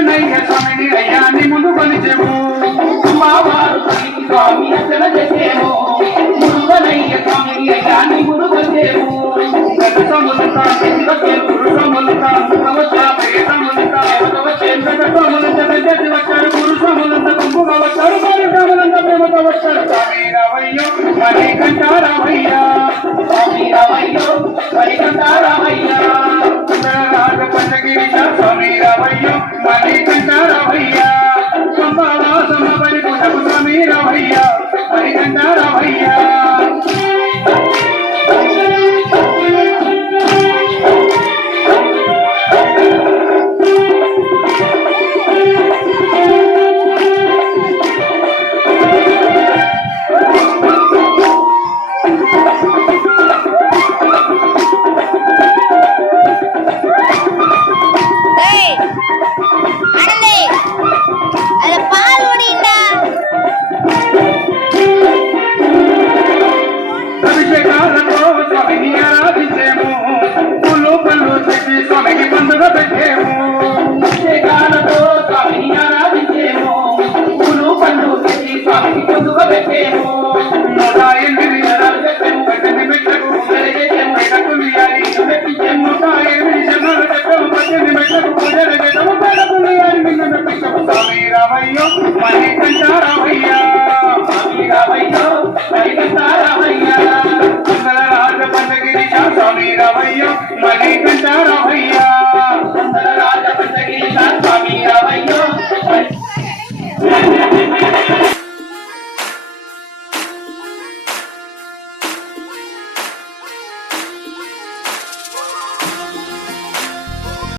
మురుగనయ్య స్వామిని అయ్యాన్ని ముందు కొలిచెము అమ్మవారు తల్లికి స్వామి అర్చన చేసేమో మురుగనయ్య స్వామిని అయ్యాన్ని ముందు కొలిచేము గతసములత శివకేలు పురుషములత ముఖవచ ప్రేతములత గతసములత పెద్దసి వచ్చారు పురుషములంత గుంపుగా వచ్చారు పరిశ్రమలంత ప్రేమతో వచ్చారు స్వామి రావయ్యో మణికంఠ రామయ్య స్వామి రామయ్యో మణికంఠ రామయ్య రాజ పంచగిరిజ స్వామి రామయ్యో మణికంఠ రామయ్య సంభావాసమ పరిపుటకు స్వామి రామయ్య మణికంఠ రామయ్య అభిషేకాలతో స్వామిని ఆరాధించేము పూలు పళ్ళు తెచ్చి స్వామికి పండుగ పెట్టేము అభిషేకాలతో స్వామిని ఆరాధించేము పూలు పండ్లు తెచ్చి స్వామికి పండుగ పెట్టేము 108 జనాలు చెప్పేము పద్దెనిమిది మెట్లకు పూజలు చేసేము ఎడకులు ఇయ్యాలి మెప్పించేము 108 జనాలు చెప్పేము పద్దెనిమిది మెట్లకు పూజలు చేసేము ఎడకులు ఇయ్యాలి నిన్ను మెప్పించము స్వామి రామయ్యో మణికంఠ రామయ్య స్వామి రామయ్యో మణికంఠ రామయ్య రాజ పంచగిరి స్వామి రామయ్య మణికంఠ రామయ్య